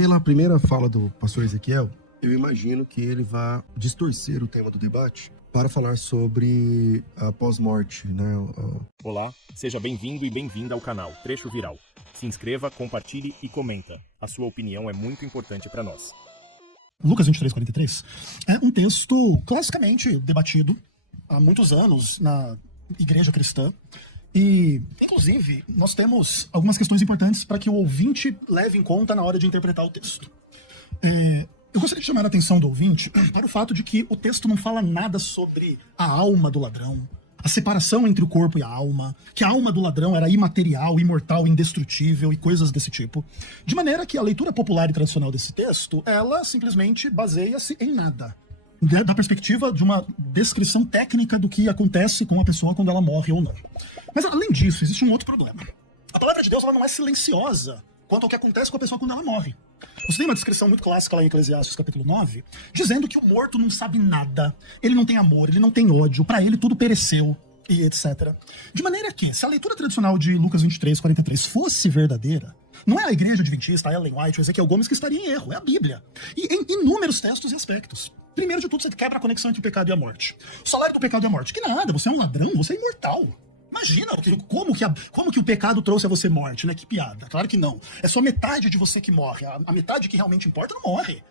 Pela primeira fala do pastor Ezequiel, eu imagino que ele vai distorcer o tema do debate para falar sobre a pós-morte, né? Olá, seja bem-vindo e bem-vinda ao canal Trecho Viral. Se inscreva, compartilhe e comenta. A sua opinião é muito importante para nós. Lucas 23:43 é um texto classicamente debatido há muitos anos na igreja cristã. E, inclusive, nós temos algumas questões importantes para que o ouvinte leve em conta na hora de interpretar o texto. Eu gostaria de chamar a atenção do ouvinte para o fato de que o texto não fala nada sobre a alma do ladrão, a separação entre o corpo e a alma, que a alma do ladrão era imaterial, imortal, indestrutível e coisas desse tipo. De maneira que a leitura popular e tradicional desse texto, ela simplesmente baseia-se em nada. Da perspectiva de uma descrição técnica do que acontece com a pessoa quando ela morre ou não. Mas, além disso, existe um outro problema. A palavra de Deus ela não é silenciosa quanto ao que acontece com a pessoa quando ela morre. Você tem uma descrição muito clássica lá em Eclesiastes capítulo 9, dizendo que o morto não sabe nada, ele não tem amor, ele não tem ódio, para ele tudo pereceu, e etc. De maneira que, se a leitura tradicional de Lucas 23:43 fosse verdadeira, não é a igreja adventista, a Ellen White, o Ezequiel Gomes que estaria em erro, é a Bíblia. E em inúmeros textos e aspectos. Primeiro de tudo, você quebra a conexão entre o pecado e a morte. O salário do pecado e a morte. Que nada, você é um ladrão, você é imortal. Imagina como que o pecado trouxe a você morte, né? Que piada. Claro que não. É só metade de você que morre. A metade que realmente importa não morre.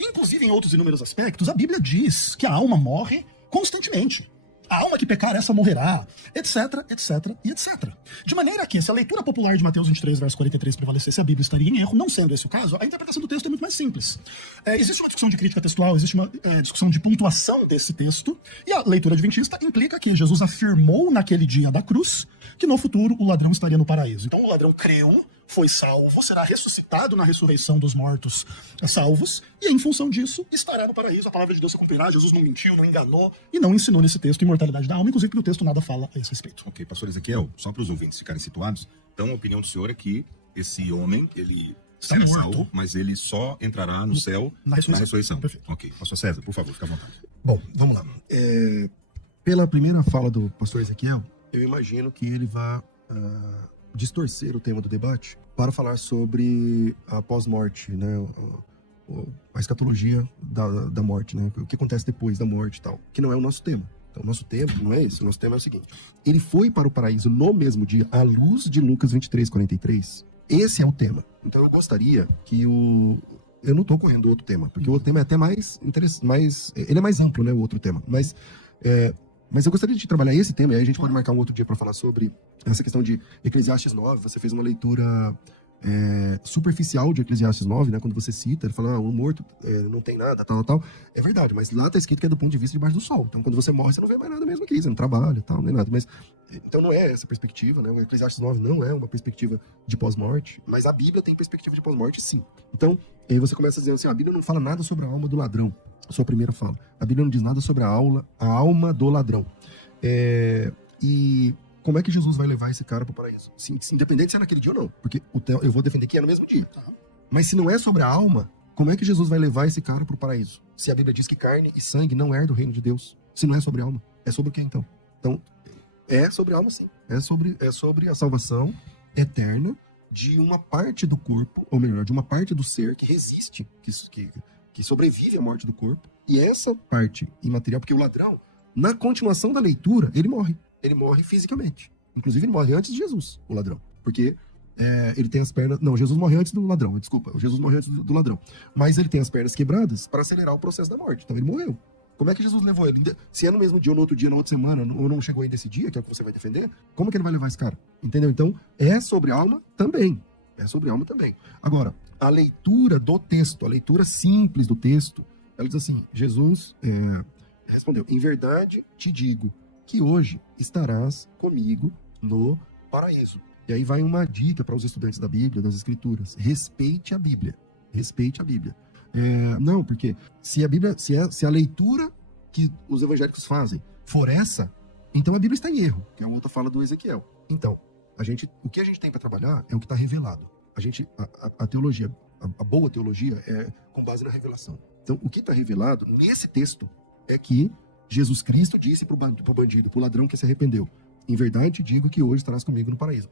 Inclusive, em outros inúmeros aspectos, a Bíblia diz que a alma morre constantemente. A alma que pecar, essa morrerá, etc, etc e etc. De maneira que, se a leitura popular de Mateus 23, verso 43 prevalecesse, a Bíblia estaria em erro. Não sendo esse o caso, a interpretação do texto é muito mais simples. Existe uma discussão de crítica textual, existe uma discussão de pontuação desse texto, e a leitura adventista implica que Jesus afirmou naquele dia da cruz que no futuro o ladrão estaria no paraíso. Então o ladrão creu, foi salvo, será ressuscitado na ressurreição dos mortos salvos, e em função disso estará no paraíso, a palavra de Deus se cumprirá. Jesus não mentiu, não enganou e não ensinou nesse texto imortalidade da alma, inclusive porque o texto nada fala a esse respeito. Ok, pastor Ezequiel, só para os ouvintes ficarem situados, então a opinião do senhor é que esse homem, ele será salvo, mas ele só entrará no céu na ressurreição. Perfeito. Ok, pastor César, por favor, fica à vontade. Bom, vamos lá. Pela primeira fala do pastor Ezequiel, eu imagino que ele vai distorcer o tema do debate para falar sobre a pós-morte, né? A escatologia da morte, né? O que acontece depois da morte e tal, que não é o nosso tema. Então, o nosso tema não é esse. O nosso tema é o seguinte: ele foi para o paraíso no mesmo dia, à luz de Lucas 23:43. Esse é o tema. Então, eu gostaria que eu não estou correndo do outro tema, porque o outro tema é até mais interessante, ele é mais amplo, né? O outro tema. Mas eu gostaria de trabalhar esse tema, e aí a gente pode marcar um outro dia para falar sobre essa questão de Eclesiastes 9. Você fez uma leitura superficial de Eclesiastes 9, né? Quando você cita, ele fala, o morto não tem nada, tal. É verdade, mas lá tá escrito que é do ponto de vista debaixo do sol. Então, quando você morre, você não vê mais nada mesmo aqui, você não trabalha, tal, nem nada. Mas, então não é essa perspectiva, né? O Eclesiastes 9 não é uma perspectiva de pós-morte, mas a Bíblia tem perspectiva de pós-morte, sim. Então, aí você começa dizendo assim, a Bíblia não fala nada sobre a alma do ladrão. A sua primeira fala. A Bíblia não diz nada sobre a alma do ladrão. E como é que Jesus vai levar esse cara para o paraíso? Independente se é naquele dia ou não. Porque eu vou defender que é no mesmo dia. Mas se não é sobre a alma, como é que Jesus vai levar esse cara para o paraíso? Se a Bíblia diz que carne e sangue não herdam o reino de Deus. Se não é sobre a alma, é sobre o que então? Então, é sobre a alma, sim. É sobre a salvação eterna de uma parte do corpo, ou melhor, de uma parte do ser que resiste, que sobrevive à morte do corpo. E essa parte imaterial, porque o ladrão, na continuação da leitura, ele morre. Ele morre fisicamente. Inclusive, ele morre antes de Jesus, o ladrão. Porque ele tem as pernas... Não, Jesus morre antes do ladrão, desculpa. Jesus morreu antes do ladrão. Mas ele tem as pernas quebradas para acelerar o processo da morte. Então, ele morreu. Como é que Jesus levou ele? Se é no mesmo dia, ou no outro dia, na outra semana, ou não chegou ainda esse dia, que é o que você vai defender, como que ele vai levar esse cara? Entendeu? Então, é sobre a alma também. É sobre a alma também. Agora, a leitura do texto, a leitura simples do texto, ela diz assim, Jesus respondeu, em verdade te digo que hoje estarás comigo no paraíso. E aí vai uma dica para os estudantes da Bíblia, das Escrituras. Respeite a Bíblia. Respeite a Bíblia. Não, porque se a leitura que os evangélicos fazem for essa, então a Bíblia está em erro, que é a outra fala do Ezequiel. Então, o que a gente tem para trabalhar é o que está revelado. A teologia, a boa teologia é com base na revelação. Então, o que está revelado nesse texto é que Jesus Cristo disse pro bandido, pro ladrão que se arrependeu, em verdade te digo que hoje estarás comigo no paraíso.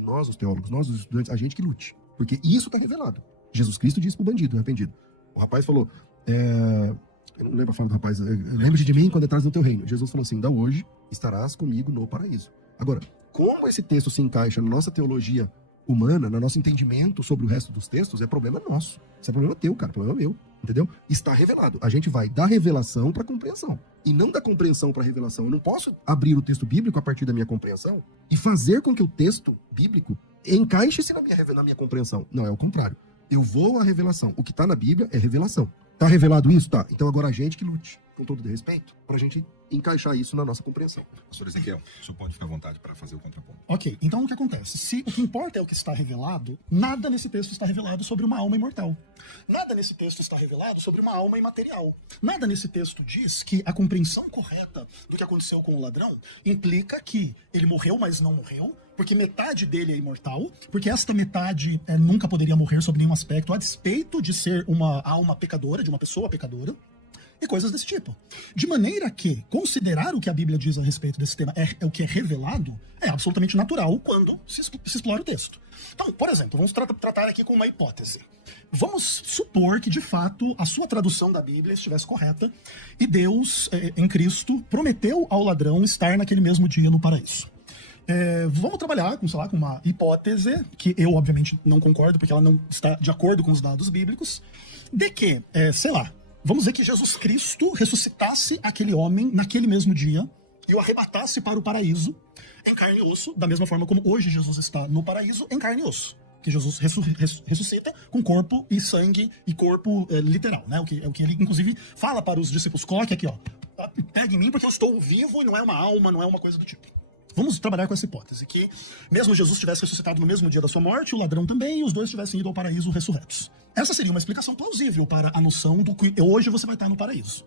Nós os teólogos, nós os estudantes, a gente que lute. Porque isso está revelado. Jesus Cristo disse pro bandido arrependido. O rapaz falou, eu não lembro a fala do rapaz, lembra de mim quando entrares no teu reino. Jesus falou assim, da hoje estarás comigo no paraíso. Agora, como esse texto se encaixa na nossa teologia humana, no nosso entendimento sobre o resto dos textos, é problema nosso. Isso é problema teu, cara, problema meu. Entendeu? Está revelado. A gente vai da revelação para compreensão. E não da compreensão para revelação. Eu não posso abrir o texto bíblico a partir da minha compreensão e fazer com que o texto bíblico encaixe-se na minha compreensão. Não, é o contrário. Eu vou à revelação. O que está na Bíblia é revelação. Tá revelado isso? Tá. Então agora a gente que lute, com todo o respeito, para a gente encaixar isso na nossa compreensão. Pastor Ezequiel, o senhor pode ficar à vontade para fazer o contraponto. Ok, então o que acontece? Se o que importa é o que está revelado, nada nesse texto está revelado sobre uma alma imortal. Nada nesse texto está revelado sobre uma alma imaterial. Nada nesse texto diz que a compreensão correta do que aconteceu com o ladrão implica que ele morreu, mas não morreu, porque metade dele é imortal, porque esta metade nunca poderia morrer sob nenhum aspecto, a despeito de ser uma alma pecadora, de uma pessoa pecadora, e coisas desse tipo. De maneira que considerar o que a Bíblia diz a respeito desse tema é o que é revelado é absolutamente natural quando se explora o texto. Então, por exemplo, vamos tratar aqui com uma hipótese. Vamos supor que, de fato, a sua tradução da Bíblia estivesse correta e Deus, em Cristo, prometeu ao ladrão estar naquele mesmo dia no paraíso. Vamos trabalhar com, sei lá, com uma hipótese que eu, obviamente, não concordo, porque ela não está de acordo com os dados bíblicos, de que, sei lá, vamos dizer que Jesus Cristo ressuscitasse aquele homem naquele mesmo dia e o arrebatasse para o paraíso em carne e osso, da mesma forma como hoje Jesus está no paraíso em carne e osso. Que Jesus ressuscita com corpo e sangue e corpo literal, né? O que ele, inclusive, fala para os discípulos. Coloque aqui, ó. Pegue em mim porque eu estou vivo e não é uma alma, não é uma coisa do tipo. Vamos trabalhar com essa hipótese, que mesmo Jesus tivesse ressuscitado no mesmo dia da sua morte, o ladrão também, e os dois tivessem ido ao paraíso ressurretos. Essa seria uma explicação plausível para a noção do que hoje você vai estar no paraíso.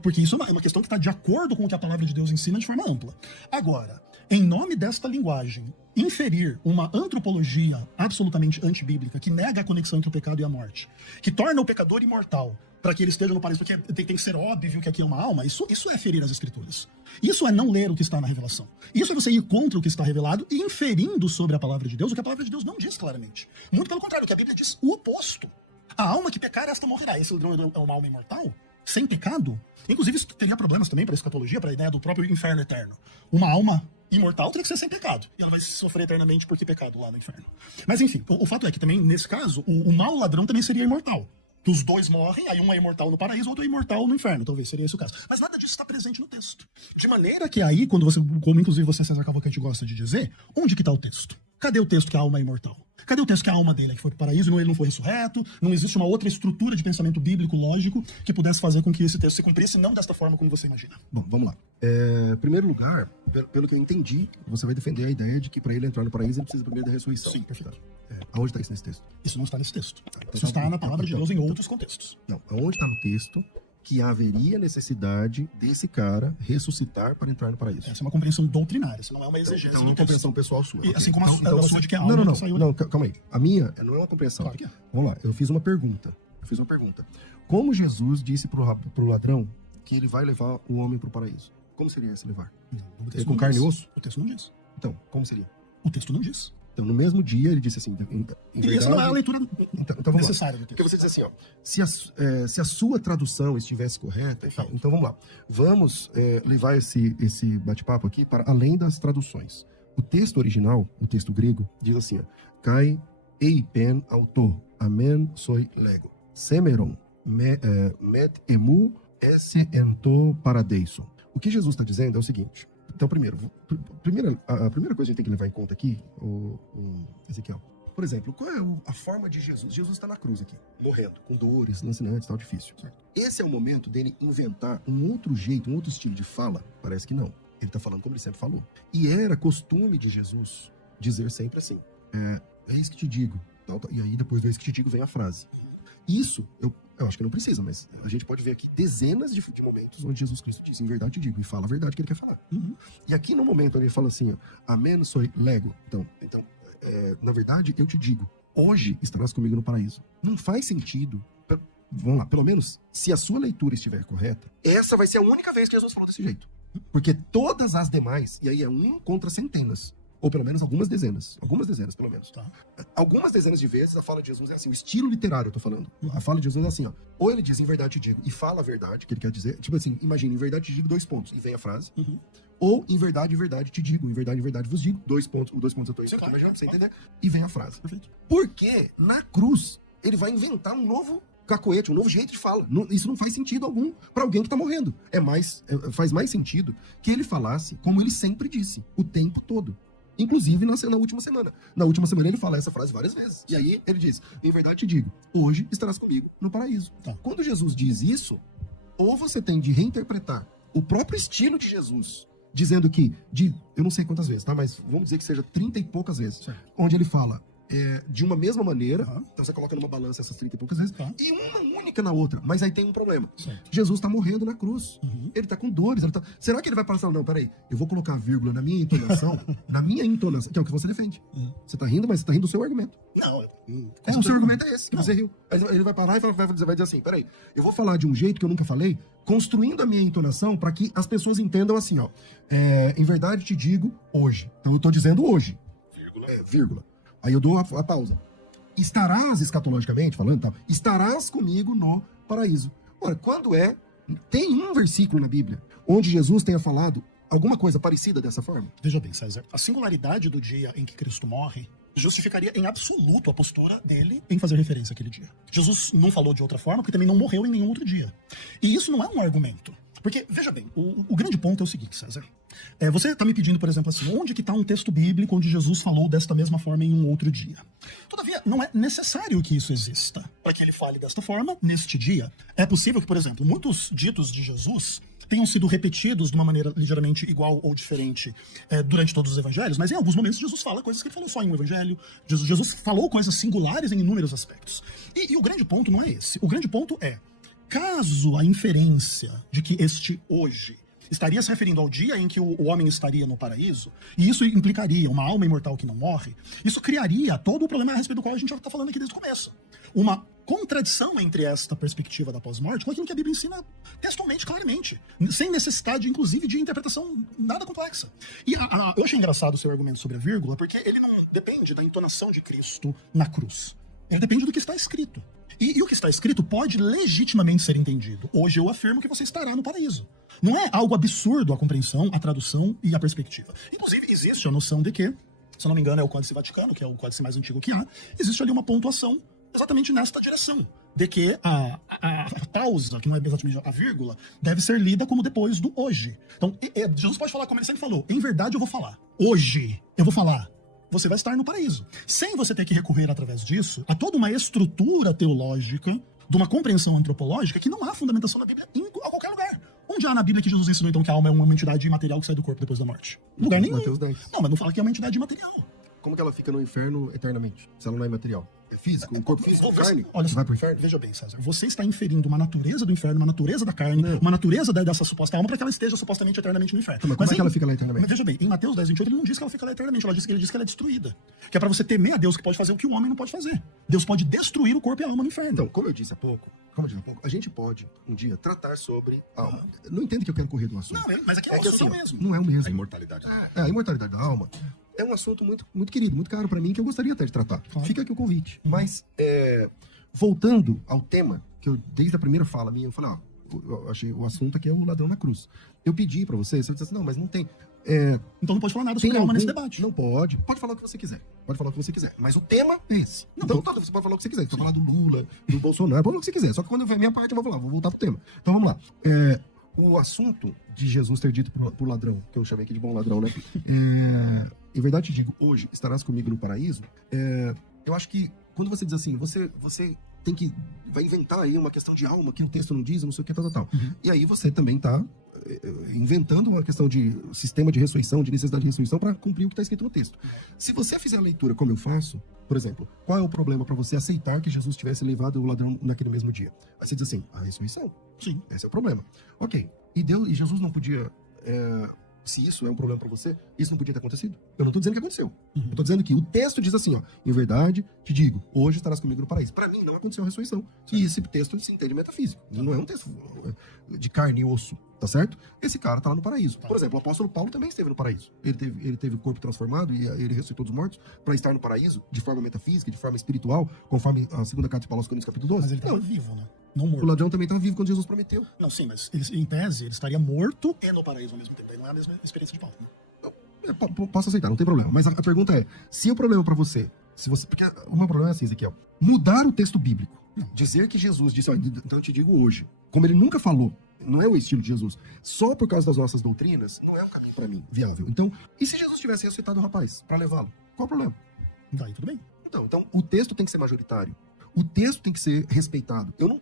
Porque isso é uma questão que está de acordo com o que a palavra de Deus ensina de forma ampla. Agora, em nome desta linguagem, inferir uma antropologia absolutamente antibíblica, que nega a conexão entre o pecado e a morte, que torna o pecador imortal, para que ele esteja no paraíso, porque tem que ser óbvio que aqui é uma alma, isso é ferir as escrituras. Isso é não ler o que está na revelação. Isso é você ir contra o que está revelado e inferindo sobre a palavra de Deus o que a palavra de Deus não diz claramente. Muito pelo contrário, o que a Bíblia diz o oposto. A alma que pecar, esta morrerá. Esse ladrão é uma alma imortal? Sem pecado? Inclusive, isso teria problemas também para a escatologia, para a ideia do próprio inferno eterno. Uma alma imortal teria que ser sem pecado. E ela vai sofrer eternamente por que pecado lá no inferno. Mas enfim, o fato é que também, nesse caso, o mau ladrão também seria imortal. Que os dois morrem, aí um é imortal no paraíso, outro é imortal no inferno, talvez seria esse o caso. Mas nada disso está presente no texto. De maneira que aí, como inclusive você, César Cavalcante, gosta de dizer, onde que está o texto? Cadê o texto que a alma é imortal? Cadê o texto que a alma dele é que foi para o paraíso e ele não foi ressurreto? Não existe uma outra estrutura de pensamento bíblico, lógico, que pudesse fazer com que esse texto se cumprisse, não desta forma como você imagina. Bom, vamos lá. Em primeiro lugar, pelo que eu entendi, você vai defender a ideia de que para ele entrar no paraíso ele precisa primeiro da ressurreição. Sim, perfeito. Aonde está isso nesse texto? Isso não está nesse texto. Então, isso está na palavra de Deus em outros contextos. Não, aonde está no texto que haveria necessidade desse cara ressuscitar para entrar no paraíso? Essa é uma compreensão doutrinária, isso não é uma exegese. Então é uma compreensão pessoal sua. E, assim como a sua de que a alma não saiu... Não, calma aí. A minha não é uma compreensão. Claro que é. Vamos lá, eu fiz uma pergunta. Como Jesus disse pro ladrão que ele vai levar o homem para o paraíso? Como seria esse levar? Não, com carne e osso? O texto não diz. Então, como seria? O texto não diz. Então, no mesmo dia, ele disse assim... Em verdade, essa não é a leitura então necessária do texto. Porque você diz assim, ó, se a sua tradução estivesse correta, então vamos lá. Vamos levar esse bate-papo aqui para além das traduções. O texto original, o texto grego, diz assim, ó, Kai eipen auto, amen soi lego, semeron, met emu esse ento paradeison. O que Jesus está dizendo é o seguinte... Então, a primeira coisa que a gente tem que levar em conta aqui, Ezequiel, por exemplo, qual é a forma de Jesus? Jesus está na cruz aqui, morrendo, com dores, lancinantes, tal, difícil. Certo? Esse é o momento dele inventar um outro jeito, um outro estilo de fala? Parece que não. Ele está falando como ele sempre falou. E era costume de Jesus dizer sempre assim, é isso que te digo. Tal, tal. E aí, depois do isso que te digo, vem a frase. Isso, eu acho que não precisa, mas a gente pode ver aqui dezenas de momentos onde Jesus Cristo diz, em verdade te digo, e fala a verdade que ele quer falar. Uhum. E aqui no momento onde ele fala assim, amen soi lego, então na verdade eu te digo, hoje estarás comigo no paraíso. Não faz sentido, vamos lá, pelo menos se a sua leitura estiver correta, essa vai ser a única vez que Jesus falou desse jeito. Porque todas as demais, e aí é um contra centenas, Ou pelo menos algumas dezenas, pelo menos. Tá. Algumas dezenas de vezes a fala de Jesus é assim, o estilo literário eu tô falando. A fala de Jesus é assim, ó. Ou ele diz, em verdade te digo, e fala a verdade, que ele quer dizer. Tipo assim, imagina, em verdade te digo, 2 pontos, e vem a frase. Ou, em verdade te digo, em verdade vos digo, 2 pontos, o 2 pontos eu tô imaginando, pra você entender, e vem a frase. Perfeito. Porque, na cruz, ele vai inventar um novo cacoete, um novo jeito de fala. Isso não faz sentido algum pra alguém que tá morrendo. Faz mais sentido que ele falasse como ele sempre disse, o tempo todo. Inclusive na última semana. Na última semana ele fala essa frase várias vezes. E aí ele diz, em verdade te digo, hoje estarás comigo no paraíso. Tá. Quando Jesus diz isso, ou você tem de reinterpretar o próprio estilo de Jesus, dizendo que, eu não sei quantas vezes, tá? Mas vamos dizer que seja 30 e poucas vezes, certo, onde ele fala de uma mesma maneira, então você coloca numa balança essas 30 e poucas vezes, e uma única na outra. Mas aí tem um problema. certo. Jesus tá morrendo na cruz. Ele tá com dores. Será que ele vai passar? Não, peraí. Eu vou colocar vírgula na minha entonação, que é o que você defende. Você tá rindo, mas você tá rindo do seu argumento. Não, O seu argumento é esse, que você riu. Aí ele vai parar e vai dizer assim, peraí, eu vou falar de um jeito que eu nunca falei, construindo a minha entonação para que as pessoas entendam assim, ó. Em verdade te digo, hoje. Então eu tô dizendo hoje. Vírgula. Aí eu dou a pausa. Estarás, escatologicamente falando, tá? Estarás comigo no paraíso. Ora, tem um versículo na Bíblia onde Jesus tenha falado alguma coisa parecida dessa forma? Veja bem, César, a singularidade do dia em que Cristo morre justificaria em absoluto a postura dele em fazer referência àquele dia. Jesus não falou de outra forma porque também não morreu em nenhum outro dia. E isso não é um argumento. Porque, veja bem, o grande ponto é o seguinte, César. Você está me pedindo, por exemplo, assim, onde que está um texto bíblico onde Jesus falou desta mesma forma em um outro dia? Todavia, não é necessário que isso exista para que ele fale desta forma neste dia. É possível que, por exemplo, muitos ditos de Jesus tenham sido repetidos de uma maneira ligeiramente igual ou diferente durante todos os evangelhos, mas em alguns momentos Jesus fala coisas que ele falou só em um evangelho. Jesus falou coisas singulares em inúmeros aspectos. E o grande ponto não é esse. O grande ponto é, caso a inferência de que este hoje estaria se referindo ao dia em que o homem estaria no paraíso, e isso implicaria uma alma imortal que não morre, isso criaria todo o problema a respeito do qual a gente já está falando aqui desde o começo. Uma contradição entre esta perspectiva da pós-morte com aquilo que a Bíblia ensina textualmente, claramente, sem necessidade, inclusive, de interpretação nada complexa. E eu achei engraçado o seu argumento sobre a vírgula, porque ele não depende da entonação de Cristo na cruz. Ele depende do que está escrito. E o que está escrito pode legitimamente ser entendido. Hoje eu afirmo que você estará no paraíso. Não é algo absurdo a compreensão, a tradução e a perspectiva. Inclusive, existe a noção de que, se eu não me engano, é o Códice Vaticano, que é o códice mais antigo que há, existe ali uma pontuação exatamente nesta direção, de que a pausa, que não é exatamente a vírgula, deve ser lida como depois do hoje. Então, Jesus pode falar como ele sempre falou, em verdade eu vou falar, hoje eu vou falar. Você vai estar no paraíso. Sem você ter que recorrer através disso a toda uma estrutura teológica, de uma compreensão antropológica que não há fundamentação na Bíblia em qualquer lugar. Onde há na Bíblia que Jesus ensinou então que a alma é uma entidade imaterial que sai do corpo depois da morte? Lugar nenhum. Mateus 10. Não, mas não fala que é uma entidade imaterial. Como que ela fica no inferno eternamente, se ela não é material? É físico, um corpo físico, carne? Olha só, vai pro inferno? Veja bem, César, você está inferindo uma natureza do inferno, uma natureza da carne, uma natureza dessa suposta alma para que ela esteja supostamente eternamente no inferno. Mas como é que ela fica lá eternamente? Mas veja bem, em Mateus 10, 28, ele não diz que ela fica lá eternamente, ele diz que ela é destruída. Que é para você temer a Deus que pode fazer o que o homem não pode fazer. Deus pode destruir o corpo e a alma no inferno. Então, como eu disse há pouco, a gente pode, um dia, tratar sobre a alma. Não entendo que eu quero correr do assunto. Não, mas aqui é o que, assunto assim, mesmo. Não é o mesmo. A imortalidade. A imortalidade da alma é um assunto muito, muito querido, muito caro pra mim, que eu gostaria até de tratar. Claro. Fica aqui o convite. Mas, voltando ao tema, que eu, desde a primeira fala minha, eu falei, eu achei o assunto aqui é o ladrão na cruz. Eu pedi pra você disse assim, não, mas não tem. Então não pode falar nada sobre a alma nesse debate. Não pode. Pode falar o que você quiser. Pode falar o que você quiser. Mas o tema é esse. Então, você pode falar o que você quiser. Você pode falar do Lula, do Bolsonaro, pode falar o que você quiser. Só que quando eu ver a minha parte, eu vou falar, vou voltar pro tema. Então vamos lá. O assunto de Jesus ter dito pro ladrão, que eu chamei aqui de bom ladrão, né? Em verdade te digo, hoje estarás comigo no paraíso. Eu acho que quando você diz assim, você tem que. Vai inventar aí uma questão de alma que o texto não diz, não sei o que, tal. E aí você também tá inventando uma questão de sistema de ressurreição, de necessidade de ressurreição para cumprir o que está escrito no texto. Se você fizer a leitura como eu faço, por exemplo, qual é o problema para você aceitar que Jesus tivesse levado o ladrão naquele mesmo dia? Aí você diz assim, a ressurreição. Sim. Esse é o problema. Ok. E Jesus não podia Se isso é um problema pra você, isso não podia ter acontecido. Eu não tô dizendo que aconteceu. Eu tô dizendo que o texto diz assim, ó, em verdade, te digo, hoje estarás comigo no paraíso. Pra mim, não aconteceu a ressurreição. E esse texto se entende metafísico. Não é um texto de carne e osso, tá certo? Esse cara tá lá no paraíso. Por exemplo, o apóstolo Paulo também esteve no paraíso. Ele teve o corpo transformado e ele ressuscitou dos mortos pra estar no paraíso de forma metafísica, de forma espiritual, conforme a segunda carta de Paulo aos Coríntios, capítulo 12. Mas ele estava vivo, né? Não O morto. ladrão também estava vivo quando Jesus prometeu. Não, sim, mas em tese, ele estaria morto e no paraíso ao mesmo tempo. Daí não é a mesma experiência de Paulo. Posso aceitar, não tem problema. Mas a pergunta é, se o problema pra você, porque o meu problema é assim, Ezequiel, mudar o texto bíblico, dizer que Jesus disse, ó, então eu te digo hoje, como ele nunca falou, não é o estilo de Jesus, só por causa das nossas doutrinas, não é um caminho pra mim viável. Então, e se Jesus tivesse ressuscitado o rapaz pra levá-lo? Qual o problema? Daí tudo bem. Então, o texto tem que ser majoritário. O texto tem que ser respeitado. Eu não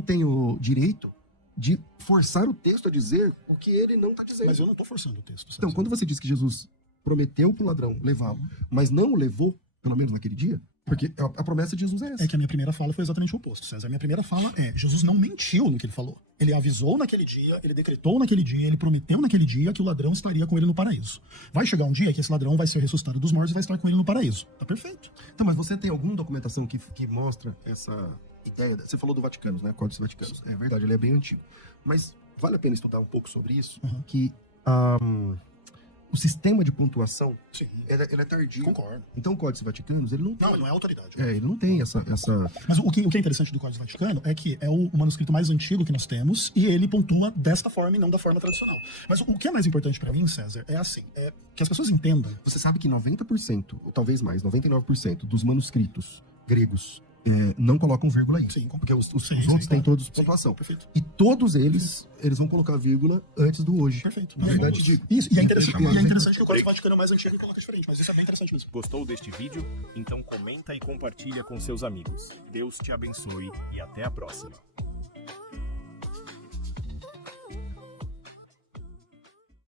tenho direito de forçar o texto a dizer o que ele não está dizendo. Mas eu não tô forçando o texto. Então, quando você diz que Jesus prometeu pro ladrão levá-lo, mas não o levou, pelo menos naquele dia, porque a promessa de Jesus é essa. É que a minha primeira fala foi exatamente o oposto, César. A minha primeira fala é, Jesus não mentiu no que ele falou. Ele avisou naquele dia, ele decretou naquele dia, ele prometeu naquele dia que o ladrão estaria com ele no paraíso. Vai chegar um dia que esse ladrão vai ser ressuscitado dos mortos e vai estar com ele no paraíso. Tá perfeito. Então, mas você tem alguma documentação que mostra essa ideia? Você falou do Vaticano, né? Código Vaticano. É verdade, ele é bem antigo. Mas vale a pena estudar um pouco sobre isso, que o sistema de pontuação, Sim. ele é tardio. Concordo. Então o Código Vaticano, ele não tem... Não, ele não é autoridade. ele não tem essa... Mas o que é interessante do Código Vaticano é que é o manuscrito mais antigo que nós temos e ele pontua desta forma e não da forma tradicional. Mas o que é mais importante pra mim, César, é assim, que as pessoas entendam. Você sabe que 90%, ou talvez mais, 99% dos manuscritos gregos não colocam vírgula aí. Sim, porque os outros têm todos pontuação. Perfeito. E todos eles vão colocar vírgula antes do hoje. Perfeito. Na verdade, digo. Isso, e é interessante que o Código Vaticano é mais antigo e coloca diferente, mas isso é bem interessante mesmo. Gostou deste vídeo? Então comenta e compartilha com seus amigos. Deus te abençoe e até a próxima.